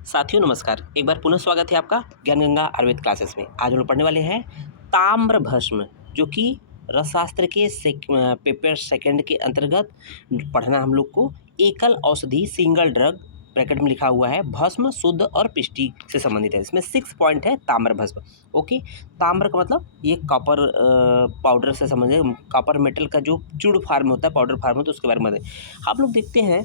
साथियों नमस्कार। एक बार पुनः स्वागत है आपका ज्ञान गंगा आयुर्वेद क्लासेस में। आज हम लोग पढ़ने वाले हैं ताम्र भस्म, जो कि रसशास्त्र के पेपर सेकंड के अंतर्गत पढ़ना हम लोग को। एकल औषधि सिंगल ड्रग ब्रैकेट में लिखा हुआ है, भस्म शुद्ध और पिष्टी से संबंधित है। इसमें 6 पॉइंट है ताम्र भस्म। ओके, ताम्र का मतलब ये कॉपर पाउडर से संबंधित, कॉपर मेटल का जो चूर्ण फार्म होता है, पाउडर फार्म होता है, उसके बारे में आप लोग देखते हैं।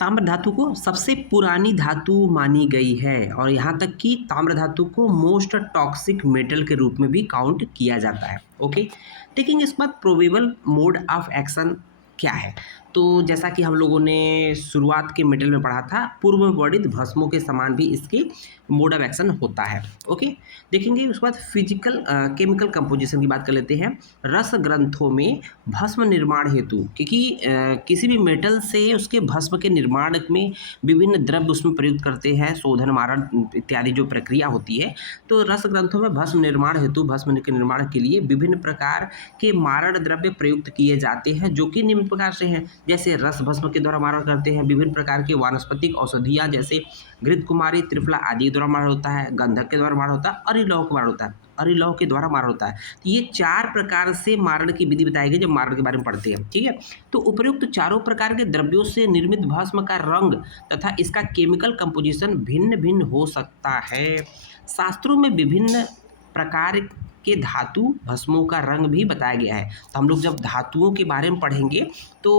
ताम्र धातु को सबसे पुरानी धातु मानी गई है और यहाँ तक कि ताम्र धातु को मोस्ट टॉक्सिक मेटल के रूप में भी काउंट किया जाता है। ओके, देखेंगे इस बात प्रोबेबल मोड ऑफ एक्शन क्या है। तो जैसा कि हम लोगों ने शुरुआत के मेटल में पढ़ा था, पूर्व में वर्णित भस्मों के समान भी इसके मोड ऑफ एक्शन होता है। ओके, देखेंगे उसके बाद फिजिकल केमिकल कंपोजिशन की बात कर लेते हैं। रस ग्रंथों में भस्म निर्माण हेतु, क्योंकि किसी भी मेटल से उसके भस्म के निर्माण में विभिन्न द्रव्य उसमें प्रयुक्त करते हैं, शोधन मारण इत्यादि जो प्रक्रिया होती है। तो रस ग्रंथों में भस्म निर्माण हेतु, भस्म के निर्माण के लिए विभिन्न प्रकार के मारण द्रव्य प्रयुक्त किए जाते हैं, जो कि निम्न प्रकार से हैं। जैसे रस भस्म के द्वारा मारण करते हैं, विभिन्न प्रकार के वानस्पतिक औषधियाँ जैसे घृत कुमारी, त्रिफला आदि के द्वारा मारण होता है, गंधक के द्वारा मारण होता है, अरिलौह के मारण होता है, अरिलौह के द्वारा मारण होता है। तो ये 4 प्रकार से मारण की विधि बताई गई जब मारण के बारे में पढ़ते हैं। ठीक है, तो उपयुक्त चारों प्रकार के द्रव्यों से निर्मित भस्म का रंग तथा इसका केमिकल कंपोजिशन भिन्न भिन्न हो सकता है। शास्त्रों में विभिन्न प्रकार के धातु भस्मों का रंग भी बताया गया है। तो हम लोग जब धातुओं के बारे में पढ़ेंगे तो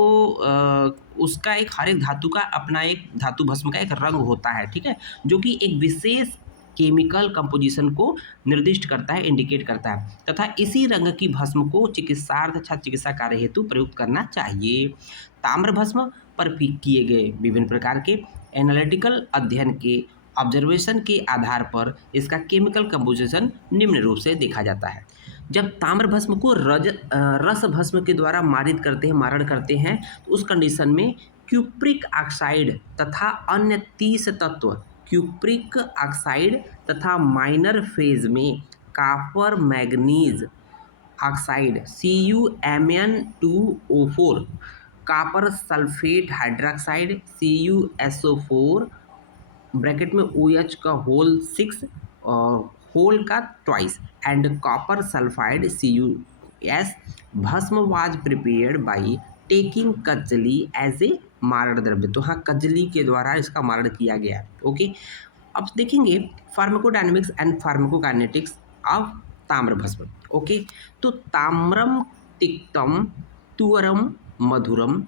उसका एक हर एक धातु का अपना एक धातु भस्म का एक रंग होता है। ठीक है, जो कि एक विशेष केमिकल कंपोजिशन को निर्दिष्ट करता है, इंडिकेट करता है, तथा इसी रंग की भस्म को चिकित्सार्थ तथा चिकित्सा कार्य हेतु प्रयुक्त करना चाहिए। ताम्र भस्म पर किए गए विभिन्न प्रकार के एनालिटिकल अध्ययन के ऑब्जर्वेशन के आधार पर इसका केमिकल कंपोजिशन निम्न रूप से देखा जाता है। जब ताम्र भस्म को रस भस्म के द्वारा मारण करते हैं, तो उस कंडीशन में क्यूप्रिक ऑक्साइड तथा अन्य 30 तत्व, क्यूप्रिक ऑक्साइड तथा माइनर फेज में copper manganese oxide CuMn2O4, copper sulphate hydroxide CuSO4 bracket में OH का होल 6 और होल का twice and copper sulphide CuS भस्म was prepared by taking kajjali as a marana dravya. तो हाँ, कजली के द्वारा इसका मारण किया गया है। ओके, अब देखेंगे फार्माकोडायनेमिक्स एंड फार्माकोकाइनेटिक्स ऑफ ताम्र भस्म। ओके, तो ताम्रम तिक्तम तुअरम मधुरम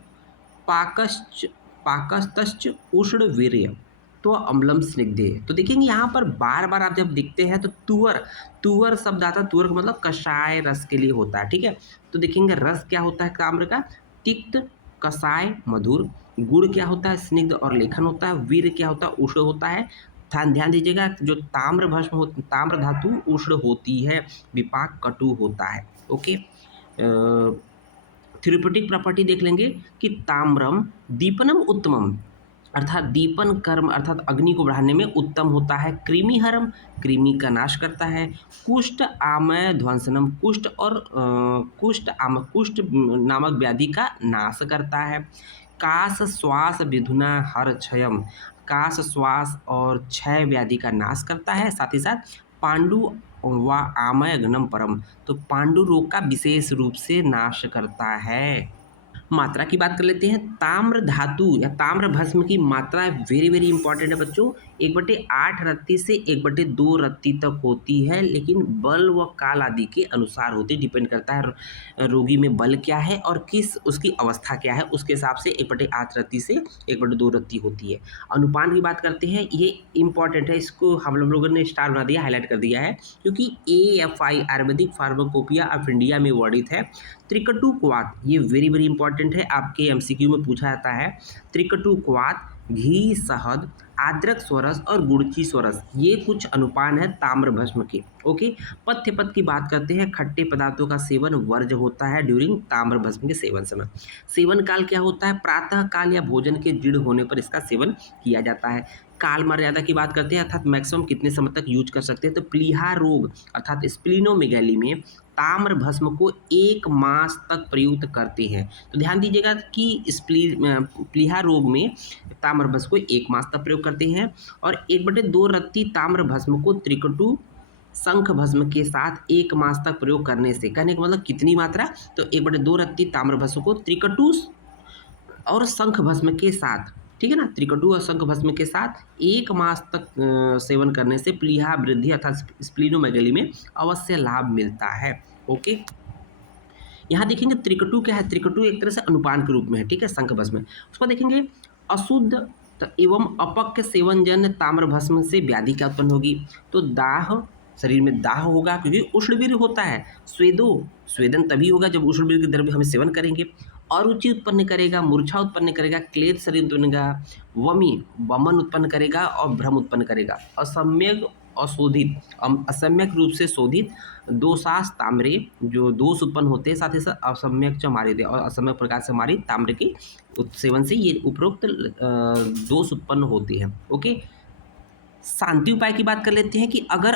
पाकश्च पाकस्तश्च उष्ण वीर्य तो अम्लम स्निग्धे। तो देखेंगे यहाँ पर बार बार आप जब दिखते हैं तो तुअर शब्द आता है। तुअर का मतलब कषाय रस के लिए होता है। ठीक है, तो देखेंगे रस क्या होता है ताम्र का, तिक्त, कषाय, मधुर। गुड़ क्या होता है, स्निग्ध और लेखन होता है। वीर क्या होता है, उष्ण होता है। ध्यान दीजिएगा, जो ताम्र भस्म ताम्र धातु उष्ण होती है, विपाक कटु होता है। ओके, थ्योरेटिक प्रॉपर्टी देख लेंगे कि ताम्रम दीपनम उत्तमम, अर्थात दीपन कर्म अर्थात अग्नि को बढ़ाने में उत्तम होता है। कृमि हरम, कृमि का नाश करता है। कुष्ठ आमय ध्वंसनम, कुष्ठ नामक व्याधि का नाश करता है। काश श्वास विधुना हर क्षयम, काश श्वास और क्षय व्याधि का नाश करता है। साथ ही साथ पांडु व आमय घनम परम, तो पांडु रोग का विशेष रूप से नाश करता है। मात्रा की बात कर लेते हैं। ताम्र धातु या ताम्र भस्म की मात्रा वेरी वेरी इंपॉर्टेंट है बच्चों। 1/8 रत्ती से 1/2 रत्ती तक होती है, लेकिन बल व काल आदि के अनुसार होती है। डिपेंड करता है रोगी में बल क्या है और किस उसकी अवस्था क्या है, उसके हिसाब से 1/8 रत्ती से 1/2 रत्ती होती है। अनुपान की बात करते हैं, ये इंपॉर्टेंट है, इसको हम लोगों ने स्टार बना दिया, हाईलाइट कर दिया है, क्योंकि AFI Ayurvedic pharmacopoeia of India में वर्णित है। त्रिकटुक्वाथ, ये वेरी वेरी इंपॉर्टेंट है, आपके MCQ में पूछा जाता है। त्रिकटुक्वाथ, घी, शहद, आद्रक स्वरस और गुड़ची स्वरस, ये कुछ अनुपान है ताम्र भस्म के। ओके, पथ्य पथ की बात करते हैं। खट्टे पदार्थों का सेवन वर्ज्य होता है ड्यूरिंग ताम्र भस्म के सेवन समय। सेवन काल क्या होता है, प्रातः काल या भोजन के जीर्ण होने पर इसका सेवन किया जाता है। काल मर्यादा की बात करते हैं, अर्थात मैक्सिमम कितने समय तक यूज कर सकते हैं। तो प्लीहा रोग अर्थात स्प्लीनोमेगैली में ताम्र भस्म को 1 मास तक प्रयुक्त करते हैं। तो ध्यान दीजिएगा कि प्लीहा रोग में ताम्र भस्म को 1 मास तक प्रयोग करते हैं। और 1/2 रत्ती ताम्र भस्म को त्रिकटु शंख भस्म के साथ 1 मास तक प्रयोग करने से, कहने का मतलब कितनी मात्रा, तो 1/2 रत्ती ताम्र भस्म को त्रिकटु और शंख भस्म के साथ, ठीक है ना, त्रिकटु और शंख भस्म के साथ 1 मास तक सेवन करने से प्लीहा वृद्धि अर्थात स्प्लीनोमेगैली में अवश्य लाभ मिलता है। ओके, यहाँ देखेंगे त्रिकटु क्या है, त्रिकटु एक तरह से अनुपान के रूप में है, ठीक है, शंख भस्म। उसको देखेंगे अशुद्ध एवं अपक्य सेवन जन ताम्र भस्म से व्याधि क्या उत्पन्न होगी, तो दाह, शरीर में दाह होगा क्योंकि उष्णवीर्य होता है। स्वेदन तभी होगा जब उष्णवीर्य के द्रव्य हम सेवन करेंगे। अरुचि उत्पन्न करेगा, मूर्छा उत्पन्न करेगा, क्लेद शरीर उत्पन्न करेगा, वमन उत्पन्न करेगा और भ्रम उत्पन्न करेगा। असम्यक रूप से शोधित दोषास ताम्रे, जो दोष उत्पन्न होते हैं, साथ ही साथ असम्यक मारित और असम्यक प्रकार से मारित ताम्र के सेवन से ये उपरोक्त दोष उत्पन्न होते हैं। ओके, शांति उपाय की बात कर लेते हैं कि अगर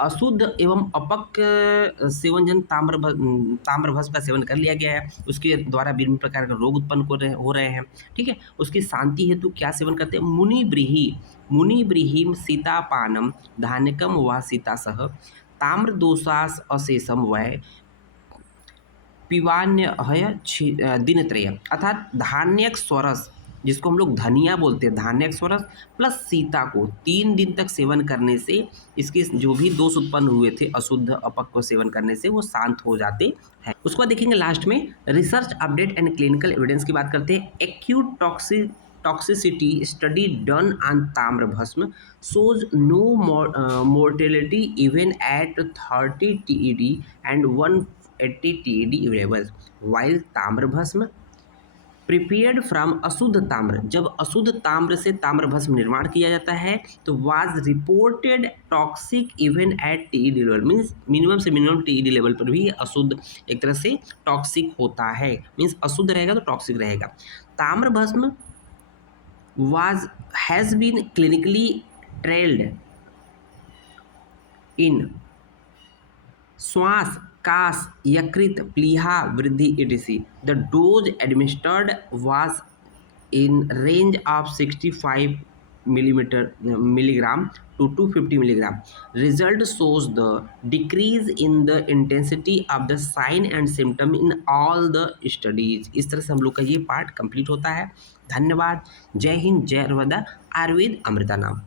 अशुद्ध एवं अपक्य सेवन जन ताम्र भस्म का सेवन कर लिया गया है, उसके द्वारा विभिन्न प्रकार के रोग उत्पन्न हो रहे हैं, ठीक है, उसकी शांति हेतु क्या सेवन करते हैं, मुनि ब्रीहिम सीतापानम धान्यकम व सीता सह ताम्र दोषास अशेषम वय पिवान्य दिनत्रय, अर्थात धान्यक स्वरस, जिसको हम लोग धनिया बोलते हैं, धान्यक स्वरस प्लस सीता को 3 दिन तक सेवन करने से इसके जो भी दोष उत्पन्न हुए थे अशुद्ध अपक्व को सेवन करने से वो शांत हो जाते हैं। उसके बाद देखेंगे लास्ट में research update and clinical evidence की बात करते हैं। Acute toxicity study done on tamra bhasma shows no mortality even at 30 TED and 180 TED levels, while ताम्र भस्म प्रिपेयर्ड फ्रॉम अशुद्ध ताम्र, जब अशुद्ध ताम्र से ताम्र भस्म निर्माण किया जाता है तो was reported toxic even at TED level, means minimum से मिनिमम टीईडी लेवल पर भी अशुद्ध एक तरह से टॉक्सिक होता है, मीन्स अशुद्ध रहेगा तो टॉक्सिक रहेगा। ताम्र भस्म हैज़ बीन क्लिनिकली ट्रायल्ड इन श्वास, कास, यकृत, प्लीहा, वृद्धि etc. The dose administered was in range of 65 milligram to 250 milligram. Result shows the decrease in the intensity of the sign and symptom in all the studies। इस तरह से हम लोग का ये पार्ट कंप्लीट होता है। धन्यवाद। जय हिंद, जय नर्मदा। आयुर्वेद अमृता नाम।